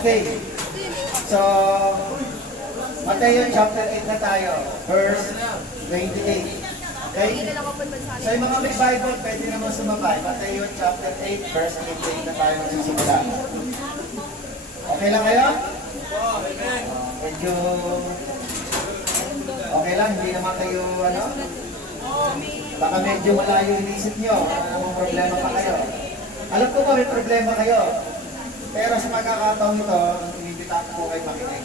Okay. So, Mateo chapter 8 na tayo. Verse 28. Okay? So, yung mga may Bible, pwede naman sumabay. Mateo chapter 8, verse 28 na tayo magsisimula. Okay lang kayo? Medyo okay lang, hindi naman kayo, ano? Baka medyo malayo yung isip nyo. Anong problema pa kayo? Alam ko ba may problema kayo? Pero sa pagkakataong ito, inibita ko kayo makinig.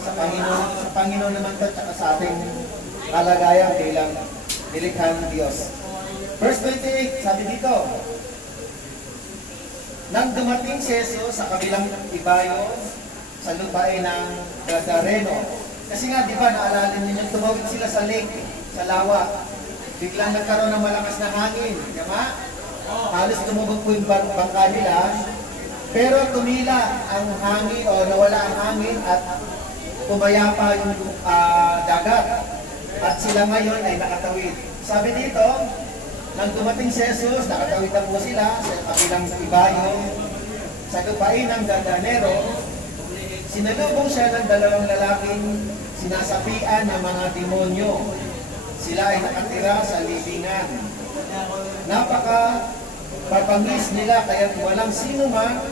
Sa Panginoon naman ito, at sa ating kalagayan bilang nilikha ng Diyos. Verse 28, sabi dito, nang dumating si Jesus sa kabilang ibayo sa lupain ng Gadareno. Kasi nga, di ba, naalala ninyo, tumawid sila sa lake, sa lawa. Biglang nagkaroon ng malakas na hangin. Diba? Halos tumubog po yung bangka nila. Pero tumila ang hangin o nawala ang hangin at pumayapa yung dagat. At sila ngayon ay nakatawid. Sabi dito, nang dumating si Jesus, nakatawid na po sila sa kabilang ibayo sa lupain ng Gadareno. Sinalubong siya ng dalawang lalaking sinasapian ng mga demonyo. Sila ay nakatira sa libingan. Napaka-papangis nila kaya walang sino man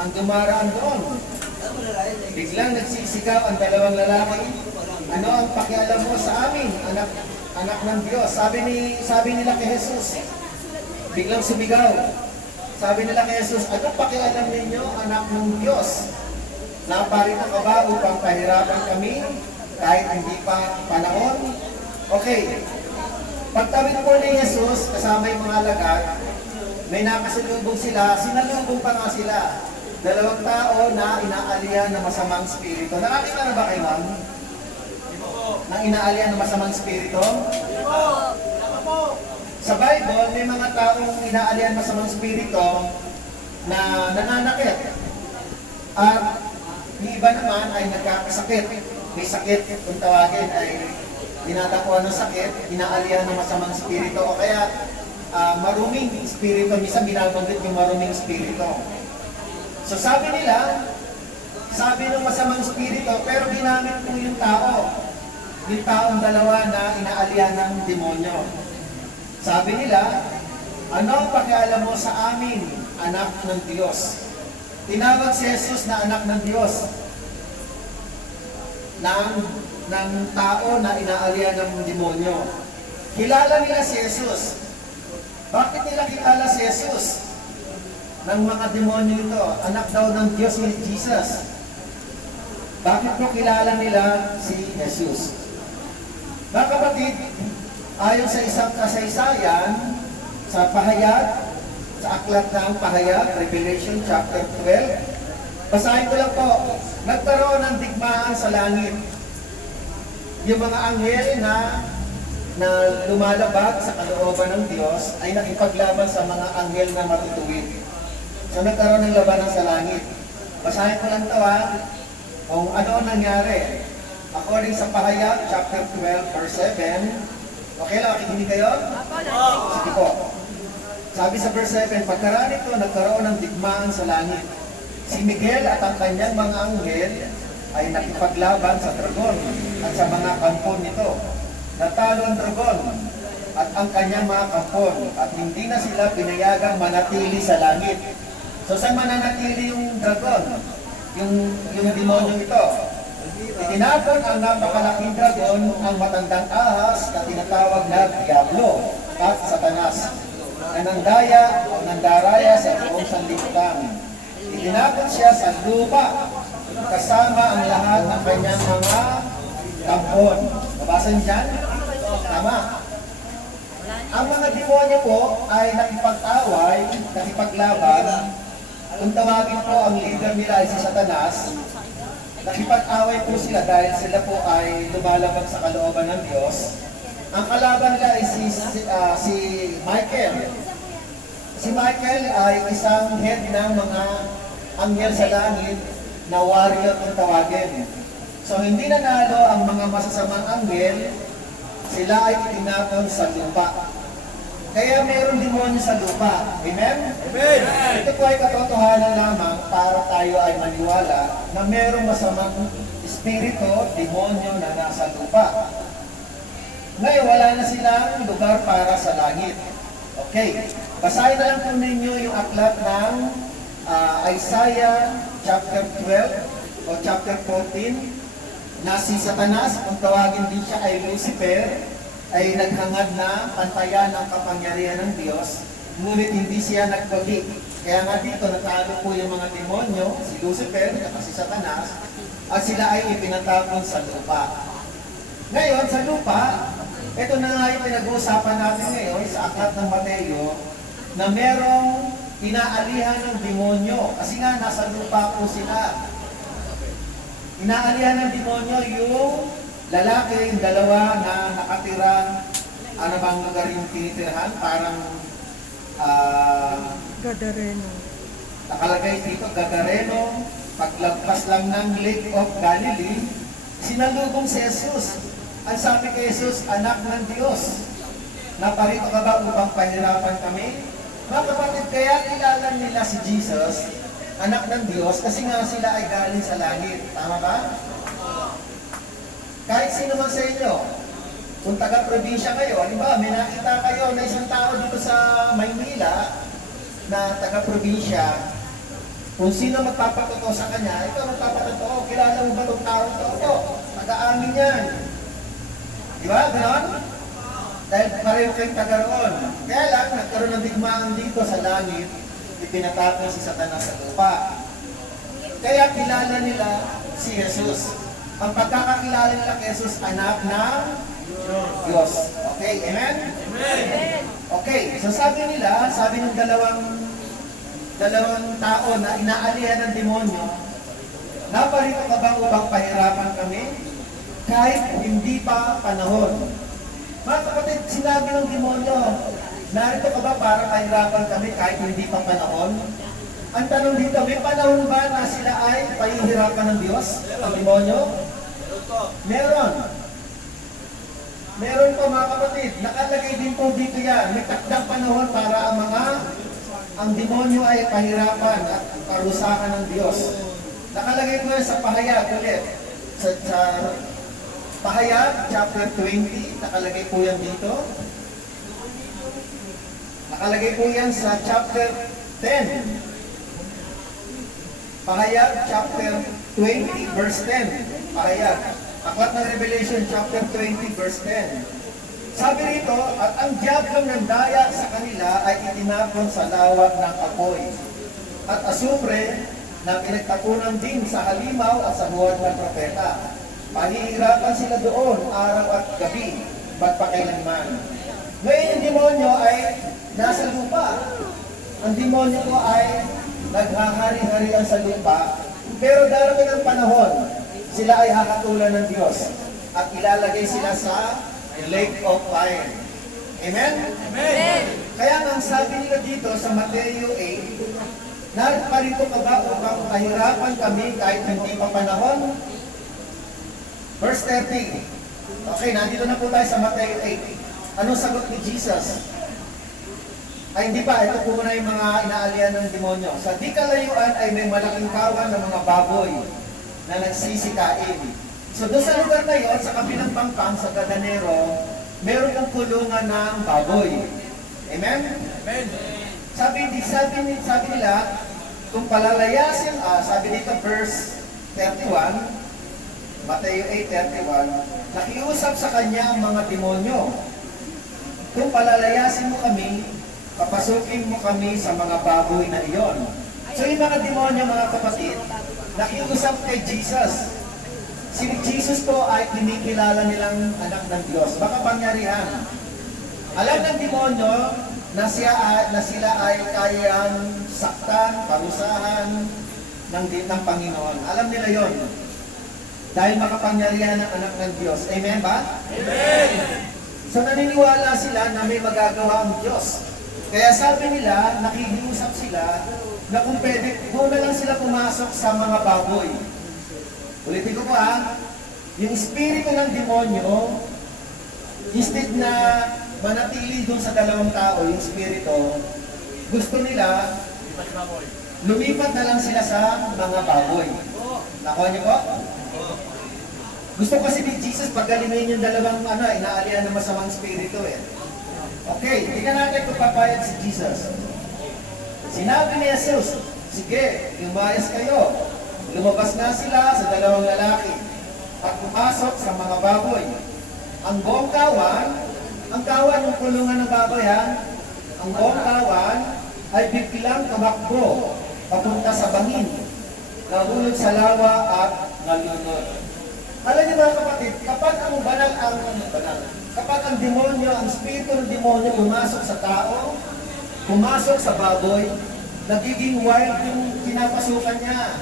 ang dumaraan doon. Biglang nagsisigaw ang dalawang lalaki, ano ang pakialam mo sa amin, anak ng Diyos? Sabi nila kay Jesus. Biglang sumigaw. Sabi nila kay Jesus, ano pakialam ninyo, anak ng Diyos? Naparito ka ba upang pahirapan kami kahit hindi pa panahon? Okay. Pagtawid po ni Jesus, kasama yung mga alagad, may nakasalubong sila, sinalubong pa nga sila. Dalawang tao na inaalian ng masamang spirito. Nakakita na ba kayo, ma'am? Nang inaalian ng masamang spirito? Sa Bible, may mga taong inaalian ng masamang spirito na nananakit. At yung iba naman ay nagkakasakit. May sakit, kung tawagin ay dinadakuan ng sakit, inaalihan ng masamang spirito o kaya maruming spirito, minsan binabanggit yung maruming spirito. So sabi nila, sabi ng masamang spirito, pero ginamit po yung taong dalawa na inaalihan ng demonyo. Sabi nila, ano ang pakialam mo sa amin, anak ng Diyos? Tinawag si Jesus na anak ng Diyos ng tao na inaalihan ng demonyo. Kilala nila si Jesus. Bakit nila kilala si Jesus? Ng mga demonyo ito, anak daw ng Diyos ni Jesus. Bakit po kilala nila si Jesus? Mga kapatid, ayon sa isang kasaysayan, sa pahayag, sa aklat ng pahayag, Revelation chapter 12, basahin ko lang po, nagkaroon ng digmaan sa langit. Yung mga anghel na lumalabag sa kalooban ng Diyos ay nakipaglaban sa mga anghel na matutuwid. So nagkaroon ng labanan sa langit. Basahin ko lang ito kung ano ang nangyari. According sa pahayag, chapter 12, verse 7. Okay lang, makikinig kayo? Sige po. Sabi sa verse 7, pagkaraan ito, nagkaroon ng digmaan sa langit. Si Miguel at ang kanyang mga anghel ay nakipaglaban sa dragon at sa mga kampon nito. Natalo ang dragon at ang kanyang mga kampon at hindi na sila pinayagang manatili sa langit. So saan mananatili yung dragon? Yung demonyo ito. Itinapon ang napakalaking dragon ang matandang ahas na tinatawag na Diablo at Satanas na nandaraya sa buong sanlibutan. Itinapon siya sa lupa kasama ang lahat ng kanyang mga kampon. Nabasa niyo dyan? Tama. Ang mga demonyo po ay nakipag-away, nakipaglaban. Kung tawagin po ang leader nila ay si Satanas, nakipag-away po sila dahil sila po ay lumalabag sa kalooban ng Diyos. Ang kalaban nila ay si Michael. Si Michael ay isang head ng mga anghel sa langit na warrior kung tawagin. So hindi nanalo ang mga masasamang anghel, sila ay itinapon sa lupa. Kaya mayroong demonyo sa lupa. Amen? Amen. Ito po ay katotohanan lamang para tayo ay maniwala na mayroong masamang espiritu, demonyo na nasa lupa. Ngayon, wala na silang lugar para sa langit. Okay. Basahin na lang po ninyo yung aklat ng Isaiah chapter 12 o chapter 14 na si Satanas, kung tawagin din siya ay Lucifer, ay naghangad na pantayan ng kapangyarihan ng Diyos, ngunit hindi siya nagpagi. Kaya nga dito, natalo po yung mga demonyo, si Lucifer at si Satanas, at sila ay ipinatapon sa lupa. Ngayon, sa lupa, ito na nga yung pinag-uusapan natin ngayon sa aklat ng Mateo, na merong inaalihan ng demonyo. Kasi nga, nasa lupa po sila. Inaalihan ng demonyo yung lalaki, yung dalawa na nakatira, ano bang lugar yung tinitirahan? Parang, Gadareno. nakalagay dito, Gadareno, paglagpas lang ng Lake of Galilee, sinalubong si Jesus. Ang sabi kay Jesus, anak ng Diyos, naparito ka ba upang pahirapan kami? Mga kapatid, kaya kilala nila si Jesus, anak ng Diyos, kasi nga sila ay galing sa langit. Tama ba? Kahit sino man sa inyo, kung taga-probinsya kayo, halimbawa, may nakita kayo na isang tao dito sa Maynila na taga-probinsya, kung sino magpapatotoo sa kanya, ikaw magpapatotoo, kilala mo ba itong tao ito? Ito, taga-amin yan. Di ba? Ganon? Dahil pareho kayong taga-roon. Kaya lang, nagkaroon ng digmaan dito sa langit, ipinatapon si Satanas sa lupa. Kaya kilala nila si Jesus. Ang pagkakakilala nila kay Jesus, anak ng Diyos. Okay, amen? Amen. Okay, so sabi nila, sabi ng dalawang tao na inaalihan ng demonyo, naparito ka ba upang pahirapan kami? Kahit hindi pa panahon. Mga kapatid, sinabi ng demonyo, narito ka ba para pahirapan kami kahit hindi pa panahon? Ang tanong dito, may panahon ba na sila ay pahihirapan ng Diyos? Ang demonyo? Meron. Meron po mga kapatid, nakalagay din po dito yan. May takdang panahon para ang demonyo ay pahirapan at parusahan ng Diyos. Nakalagay po yan sa Pahayag ulit. Sa Pahayag, chapter 20, nakalagay po yan dito. Nakalagay po yan sa chapter 10. Pahayag, chapter 20, verse 10. Pahayag. Aklat ng Revelation, chapter 20, verse 10. Sabi rito, at ang diablong nandaya sa kanila ay itinapon sa lawak ng apoy. At asupre na pinagtapunan din sa halimaw at sa buwan ng propeta. Panihirapan sila doon araw at gabi, magpakailanman. Ngayon yung demonyo ay nasa lupa. Ang demonyo ko ay naghahari-harian sa lupa, pero darating ang panahon, sila ay hakatulan ng Diyos at ilalagay sila sa lake of fire. Amen? Amen. Kaya ang sabi nila dito sa Mateo 8, narito ka ba upang pahirapan kami kahit hindi pa panahon? Verse 30. Okay, nandito na po tayo sa Mateo 8. Anong sagot ni Jesus? Ay hindi pa, ito po muna yung mga inaalian ng demonyo. Sa di kalayuan ay may malaking kawan ng mga baboy na nagsisikain. So doon sa lugar na yun, sa kabilang pangpang, sa Gadanero, meron kang kulungan ng baboy. Amen? Amen. Sabi nila, kung palalayasin, sabi dito verse 31, Mateo 8:31, nakiusap sa kanya ang mga demonyo. Kung palalayasin mo kami, papasukin mo kami sa mga baboy na iyon. So yung mga demonyo, mga kapatid, nakiusap kay Jesus. Si Jesus po ay kinikilala nilang anak ng Diyos. Baka pangyarihan. Alam ng demonyo na sila ay kayang saktan, parusahan ng Panginoon. Alam nila yon. Dahil makapangyarihan ng anak ng Diyos. Amen ba? Amen. So naniniwala sila na may magagawa ang Diyos. Kaya sabi nila, nakikiusap sila na kung pwede, doon na lang sila pumasok sa mga baboy. Ulitin ko yung espiritu ng demonyo, instead na manatili dun sa dalawang tao, yung spirito, gusto nila, lumipat na lang sila sa mga baboy. Nakuha niyo po? Gusto kasi ni Jesus pagalingin yung dalawang inaalian ng masamang spirito eh. Okay, tingnan natin kung papayag si Jesus. Sinabi ni Jesus, sige, lumayas kayo. Lumabas nga sila sa dalawang lalaki at pumasok sa mga baboy. Ang buong kawan yung kulungan ng baboy ha, ang buong kawan ay biglang tumakbo papunta sa bangin, nahulog sa lawa at nalunod. Alam niyo mga kapatid, kapag ang demonyo, ang spirito ng demonyo pumasok sa tao, pumasok sa baboy, nagiging wild yung pinapasukan niya.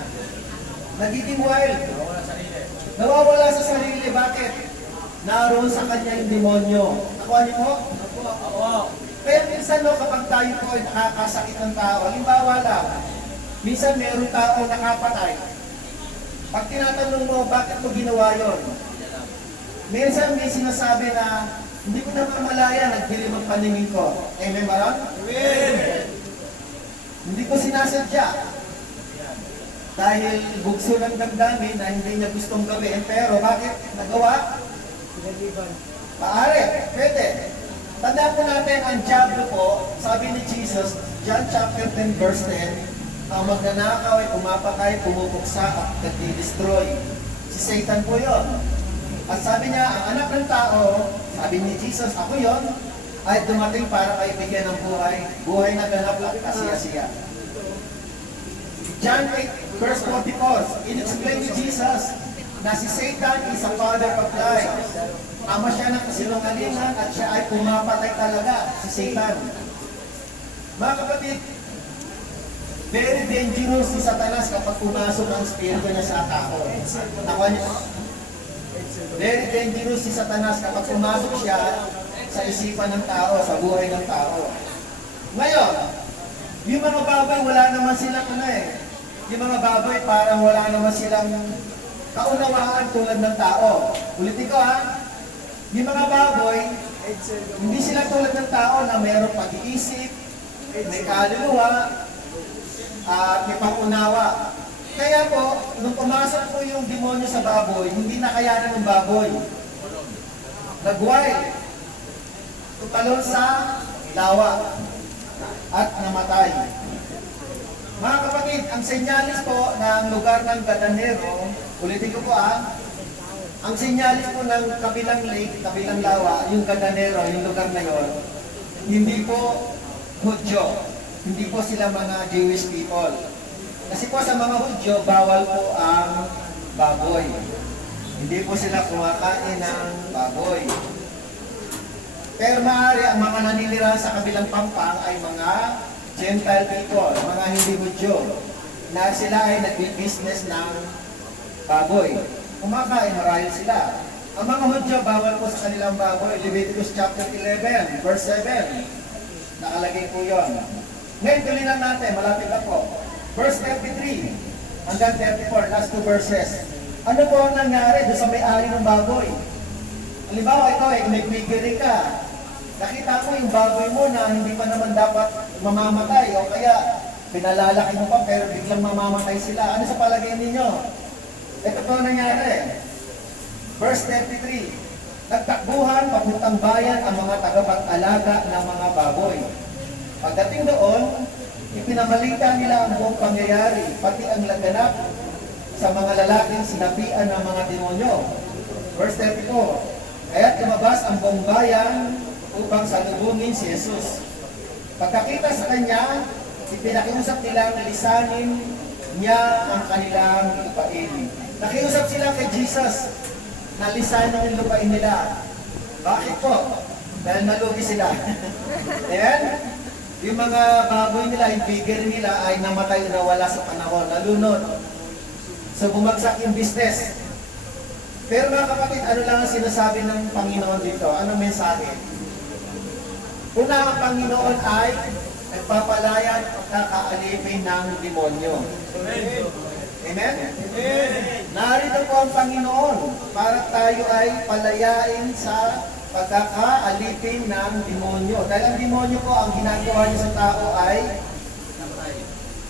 Nagiging wild. Nawawala sa sarili. Bakit? Naroon sa kanya yung demonyo. Nakuha niyo po? Pero minsan kapag tayo po ay nakakasakit ng tao, halimbawa lang, minsan mayroong tao nakapatay. Pag tinatanong mo, bakit mo ginawa yun? Minsan may sinasabi na, hindi ko na mamalaya, nagdilim ang paningin ko. Amen ba ron? Amen! Hindi ko sinasadya. Dahil bugso ng damdamin na hindi niya gustong gawin. Pero bakit nagawa? Maaari, pwede. Tandaan po natin, ang diablo po, sabi ni Jesus, John chapter 10 verse 10, ang magnanakaw ay pumapakay, pumupuksa at nagdi-destroy. Si Satan po yon. At sabi niya, ang anak ng tao, sabi ni Jesus, ako yon, ay dumating para kayo bigyan ng buhay, buhay na ganap at kasiya-siya. John 8 verse 44, in-explain ni Jesus na si Satan is a father of lies. Ama siya ng kasinungalingan at siya ay pumapatay talaga, si Satan. Mga kapatid, very dangerous si Satanas kapag pumasok ang spirito niya sa tao. Nakuha niyo? Very dangerous si Satanas kapag pumasok siya sa isipan ng tao, sa buhay ng tao. Ngayon, yung mga baboy, wala naman silang yung mga baboy parang wala naman silang kaunawaan tulad ng tao. Ulitin ko ha, yung mga baboy, hindi sila tulad ng tao na mayroong pag-iisip, may kaluluwa, at may pangunawa. Kaya po, nung pumasok po yung demonyo sa baboy, hindi nakayanan ng baboy. Nag-wild, tutalon sa lawa, at namatay. Mga kapatid, ang senyalis po ng lugar ng Gadanero, ulitin ko po ang senyalis po ng kabilang lake, kabilang lawa, yung Gadanero, yung lugar na yon, hindi po Hudyo, hindi po sila mga Jewish people. Kasi po sa mga Hudyo, bawal po ang baboy. Hindi po sila kumakain ng baboy. Pero maaari ang mga naninirahan sa kabilang pampang ay mga Gentile people, mga hindi Hudyo, na sila ay nag-business ng baboy. Kumakain, marahil sila. Ang mga Hudyo, bawal po sa kanilang baboy. Leviticus chapter 11, verse 7. Nakalagay po yun. Ngayon, tuloy lang natin, malapit na po. Verse 33 hanggang 34, last two verses. Ano po ang nangyari doon sa may-ari ng baboy? Halimbawa, ito may piggery ka. Nakita ko yung baboy mo na hindi pa naman dapat mamamatay o kaya pinalalaki mo pa pero biglang mamamatay sila. Ano sa palagay ninyo? Ito po ang nangyari. Verse 33, nagtakbuhan papuntang bayan ang mga tagapag-alaga ng mga baboy. Pagdating doon, ipinamalita nila ang buong pangyayari, pati ang laganap sa mga lalaking sinapian ng mga demonyo. Verse 34, kaya't lumabas ang buong bayan upang salubungin si Jesus. Pagkakita sa kanya, ipinakiusap nilang lisanin niya ang kanilang lupain. Nakiusap sila kay Jesus na lisanin yung lupain nila. Bakit po? Dahil nalugi sila. Ayan? Yung mga baboy nila, yung bigger nila ay namatay na wala sa panahon, nalunod. So bumagsak yung business. Pero mga kapatid, ano lang ang sinasabi ng Panginoon dito? Anong mensahe? Una, ang Panginoon ay nagpapalayan at kakaalipin ng demonyo. Amen? Narito po ang Panginoon para tayo ay palayain sa pagkakaalipin ng demonyo. Dahil ang demonyo po, ang ginagawa niya sa tao ay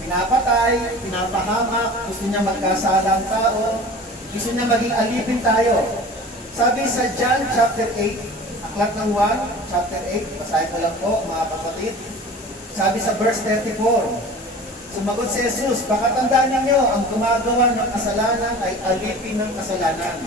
pinapatay, pinapahamak, gusto niya magkasala ang tao, gusto niya maging alipin tayo. Sabi sa John chapter 8, aklat ng 1, chapter 8, basahin ko lang po mga kapatid. Sabi sa verse 34, sumagot si Jesus, baka tandaan ninyo, ang gumagawa ng kasalanan ay alipin ng kasalanan.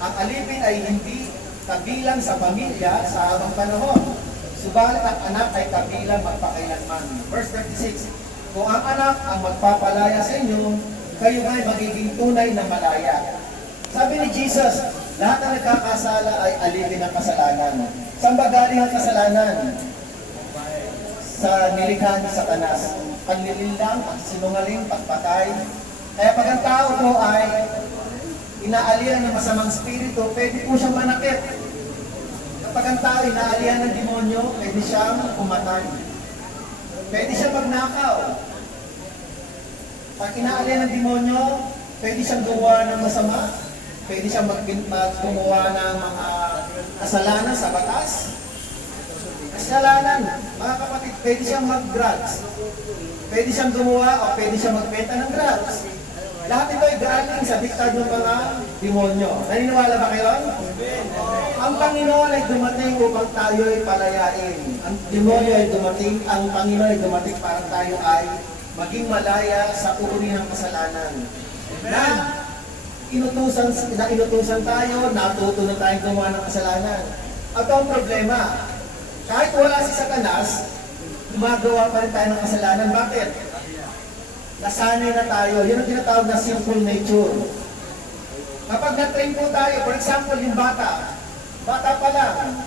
Ang alipin ay hindi kabilang sa pamilya sa habang panahon. Subalit ang anak ay kabilang magpakailanman. Verse 36, kung ang anak ang magpapalaya sa inyo, kayo ay magiging tunay na malaya. Sabi ni Jesus, lahat ng nagkakasala ay alipin ng kasalanan. Saan ba galing ang kasalanan? Sa nilikha ni Satanas. Panlililang, sinungaling, pagpatay. Kaya pag ang tao po ay inaalihan ng masamang spirito, pwede po siyang manakit. Kapag ang tao inaalihan ng demonyo, pwede siyang pumatay. Pwede siyang magnakaw. Pag inaalihan ng demonyo, pwede siyang gumawa ng masama. Pwede siyang gumawa ng mga kasalanan sa batas. Kasalanan, mga kapatid, pwede siyang mag-drugs. Pwede siyang gumawa o pwede siyang magbenta ng drugs. Lahat ito ay galing sa diktad ng mga demonyo. Naniniwala ba kayo? Ang Panginoon ay dumating upang tayo ay palayain. Ang demonyo ay dumating, ang Panginoon ay dumating para tayo ay maging malaya sa uri ng kasalanan. Na inutusan tayo, natuto na tayong gumawa ng kasalanan. At ang problema, kahit wala si Satanas, gumagawa pa rin tayo ng kasalanan. Bakit? Nasanay na tayo. Yun ang tinatawag na sinful nature. Kapag na-train po tayo, for example, yung bata pa lang,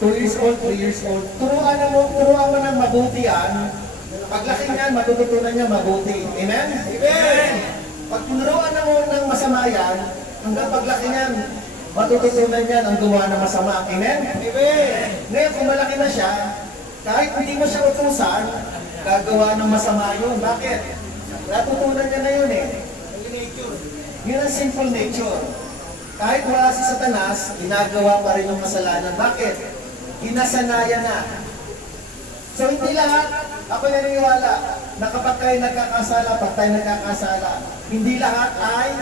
2 years old, 3 years old, turuan mo ng mabuti yan. Paglaki niyan, matututunan niya mabuti. Amen? Amen! Pag tinuruan mo ng masama yan, hanggang paglaki niyan, matututunan niyan ang gumawa ng masama. Amen? Amen! Ngayon, kung malaki na siya, kahit hindi mo siya utusan, gagawa ng masama yun. Bakit? Natutunan niya na yun eh. Yun ang sinful nature. Kahit wala si Satanas, ginagawa pa rin yung kasalanan. Bakit? Ginasanayan na. So hindi lahat, ako naniniwala, na kapag tayo nagkakasala, hindi lahat ay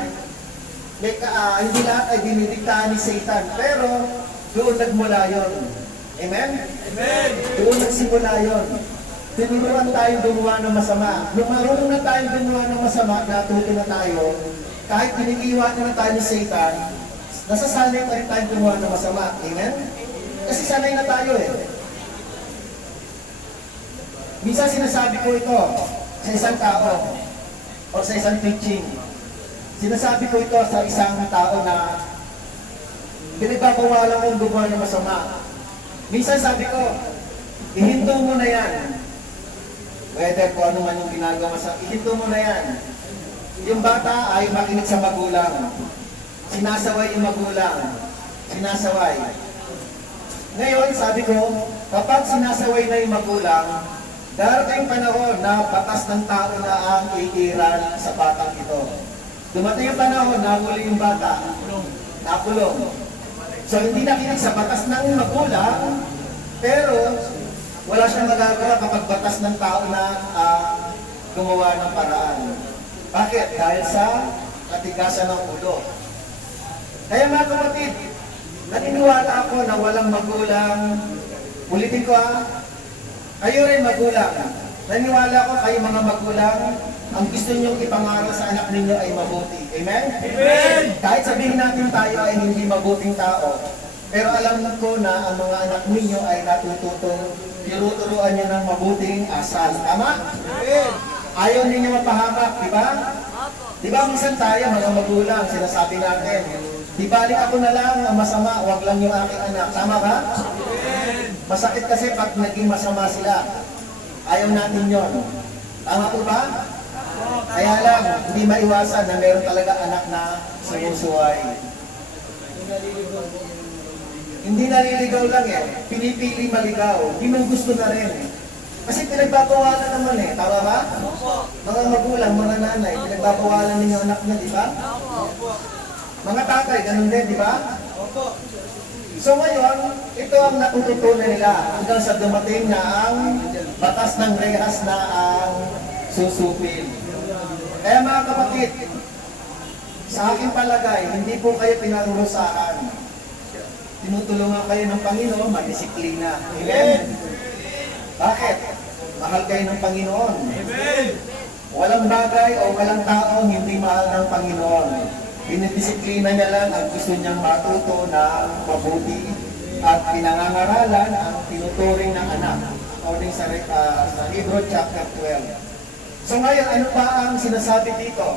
dinidiktahan ni Satan. Pero, doon nagmula yun. Amen? Amen! Doon nagsimula yun. Tinuruan tayong gumawa ng masama. Nung marunong na tayong gumawa ng masama, natuto na tayo, kahit pinigiwan na tayo ni Satan, nasasanay pa rin tayong gumawa ng masama. Amen? Kasi sanay na tayo eh. Minsan sinasabi ko ito sa isang tao o sa isang preaching. Sinasabi ko ito sa isang tao na pinagbabawalan kong gumawa ng masama. Minsan sabi ko, ihinto mo na yan. Whether kung ano man yung ginagawa sa ihinto mo na yan. Yung bata ay makinig sa magulang. Sinasaway yung magulang. Sinasaway. Ngayon, sabi ko, kapag sinasaway na yung magulang, darating panahon na batas ng tao na ang iiral sa batang ito. Dumating yung panahon na huli yung bata. Nakulong. So hindi nakinig sa batas ng magulang, pero wala siyang magagawa kapag batas ng tao na gumawa ng paraan. Bakit? Dahil sa katigasan ng ulo. Kaya mga kapatid, naniniwala ako na walang magulang. Ulitin ko kayo rin magulang. Naniniwala ko kayo mga magulang, ang gusto niyong ipangaral sa anak ninyo ay mabuti. Amen? Amen! Kahit sabihin natin tayo ay hindi mabuting tao, pero alam ko na ang mga anak ninyo ay natututong tinuturuan niyo ng mabuting asal. Tama? Amen! Ayaw ninyo mapahamak, di ba? Di ba minsan tayo mga magulang, sinasabi natin, di balik ako na lang ang masama, wag lang yung aking anak. Tama ba? Masakit kasi pag naging masama sila. Ayaw natin yon. Tama po ba? Kaya lang, hindi maiwasan na meron talaga anak na sumusuway. Hindi naliligaw lang eh. Pinipili maligaw. Hindi mo gusto na rin. Kasi pinagbabawalan naman eh. Tama ba? Mga magulang, mga nanay, pinagbabawalan ninyo anak niya, di ba? Mga tatay, ganun din, di ba? So ngayon, ito ang natututunan nila hanggang sa dumating na ang batas ng rehas na ang susupin. Kaya mga kapatid, sa aking palagay, hindi po kayo pinarurusahan. Tinutulungan kayo ng Panginoon, madisiplina. Amen? Bakit? Mahal kayo ng Panginoon. Amen. Walang bagay o walang tao hindi mahal ng Panginoon. Dinidisiplina niya lang ang gusto niyang matuto na mabuti at pinangangaralan ang tinuturing ng anak. According sa Hebrew chapter 12. So ngayon, ano pa ang sinasabi dito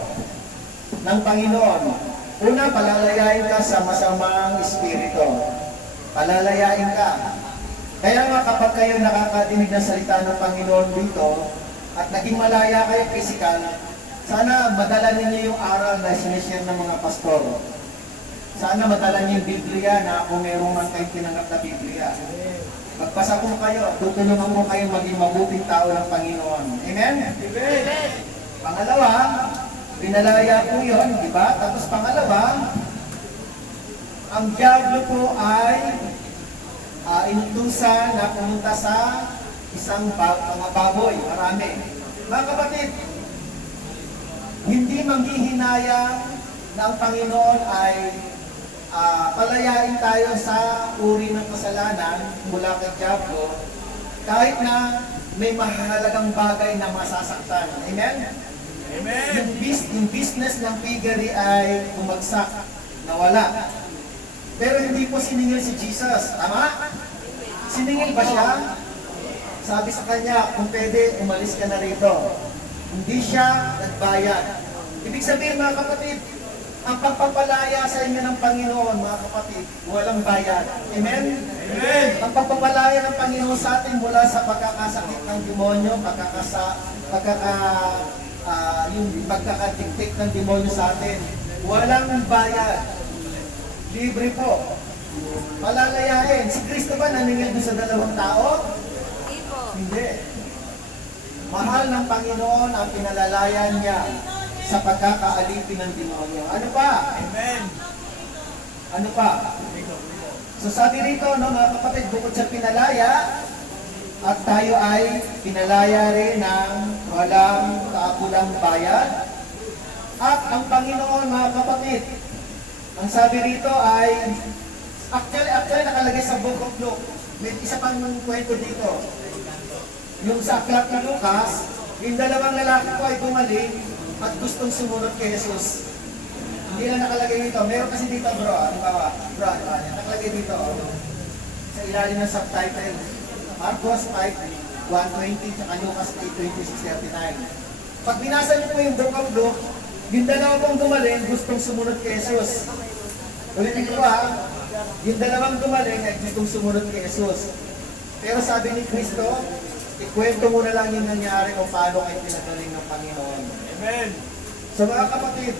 ng Panginoon? Una, palalayain ka sa masamang espiritu. Palalayain ka. Kaya nga kapag kayo nakakadinig ng salita ng Panginoon dito, at naging malaya kayo physical, sana madala ninyo yung aral na sinishare ng mga pastor. Sana madala niyo yung Biblia na kung mayroong man kayong tinanggap na Biblia. Magpasa po kayo, tutulungan po kayo maging mabuting tao ng Panginoon. Amen? Amen. Pangalawa, pinalaya po yun, di ba? Tapos pangalawa, ang diablo po ay inutusan na pumunta sa isang mga baboy, marami. Mga kapatid, hindi manghihinayang na ang Panginoon ay palayain tayo sa uri ng kasalanan mula kay diablo kahit na may mahalagang bagay na masasaktan. Amen? Amen. Yung business ng piggery ay bumagsak, nawala. Pero hindi po siningil si Jesus. Tama? Siningil ba siya? Sabi sa kanya, kung pwede, umalis ka na rito. Hindi siya nagbayad. Ibig sabihin mga kapatid, ang pagpapalaya sa inyo ng Panginoon, mga kapatid, walang bayad. Amen? Amen. Ang pagpapalaya ng Panginoon sa atin mula sa pagkakasakit ng demonyo, yung pagkakatiktik ng demonyo sa atin, walang bayad. Libre po. Palalayain. Si Kristo ba naningil doon sa dalawang tao? Hindi. Mahal ng Panginoon ang pinalalayan niya sa pagkakaalipin ng demonyo. Ano pa? Amen. Ano pa? So sabi rito, no, mga kapatid, bukod sa pinalaya, at tayo ay pinalaya rin ng walang kaakulang bayad. At ang Panginoon, mga kapatid, ang sabi rito ay, actually nakalagay sa Book of Luke. May isa pang kwento dito. Yung sa aklat ni Lucas, yung dalawang lalaki ko ay gumaling at gustong sumunod kay Jesus. Hindi na nakalagay dito. Meron kasi dito bro, nakalagay dito. Sa ilalim ng subtitle, Marcos 5:120 at Lucas 8:26-39. Pag binasa niyo po yung Book of Luke, yung dalawang gumaling gustong sumunod kay Jesus. Ulitin ko yung dalawang gumaling ay gustong sumunod kay Jesus. Pero sabi ni Kristo, ikwento mo na lang yung nangyari kung paano kayo pinagaling ng Panginoon. Amen. So mga kapatid,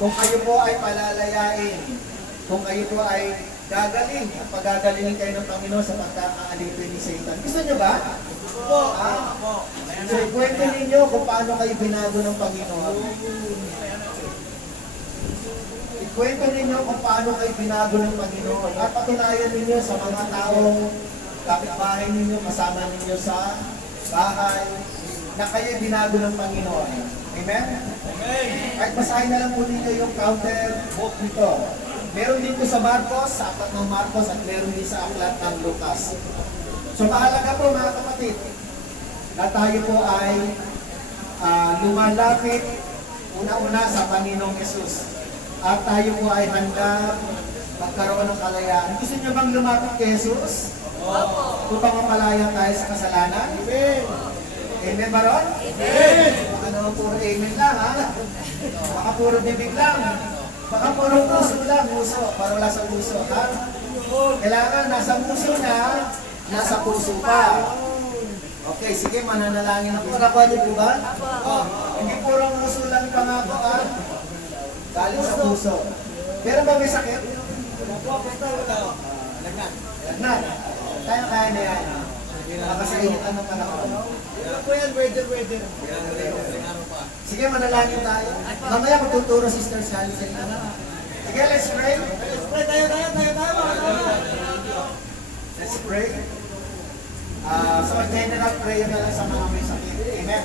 kung kayo po ay palalayain, kung kayo po ay gagaling at pagagalingin kayo ng Panginoon sa pagkakaalipin ni Satan. Gusto nyo ba? Po. Po. So ikwento ninyo kung paano kayo binago ng Panginoon. Ikwento ninyo kung paano kayo binago ng Panginoon. At patunayan ninyo sa mga taong kapitbahay ninyo, kasama ninyo sa bahay, na kayo binago ng Panginoon. Amen? Amen. Kahit basahin na lang po ninyo yung counter book nito. Meron dito sa Marcos, sa aklat ng Marcos, at meron din sa aklat ng Lucas. So mahalaga po mga kapatid, na tayo po ay lumalapit una-una sa Panginoong Yesus. At tayo po ay handa magkaroon ng kalayaan. Gusto niyo bang lumapit kay Jesus? Upang mapalaya tayo sa kasalanan? Amen. Amen ba ron? Amen. Baka naman puro amen lang, ha? Baka puro bibig lang. Baka puro puso lang, puso. Para wala sa puso, ha? Kailangan nasa puso na, nasa puso pa. Okay, sige, mananalangin ako. Nakakuha niyo po ba? Hindi puro puso lang yung pangako, ha? Galing sa puso. Pero ba may sakit? Lagnat. Kaya na yan. Nakakasainit ang panahon. Po yan, weather. Sige, manalangin tayo. Mamaya magtuturo Sister Sally sa inyo. Sige, let's pray. Tayo, mga kapatid. Let's pray. So, general prayer na lang sa mga may sakit. Amen.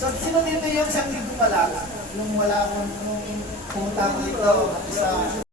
So, sino dito yung isang linggo pa lang? Nung wala akong, nung pumunta ako dito, isa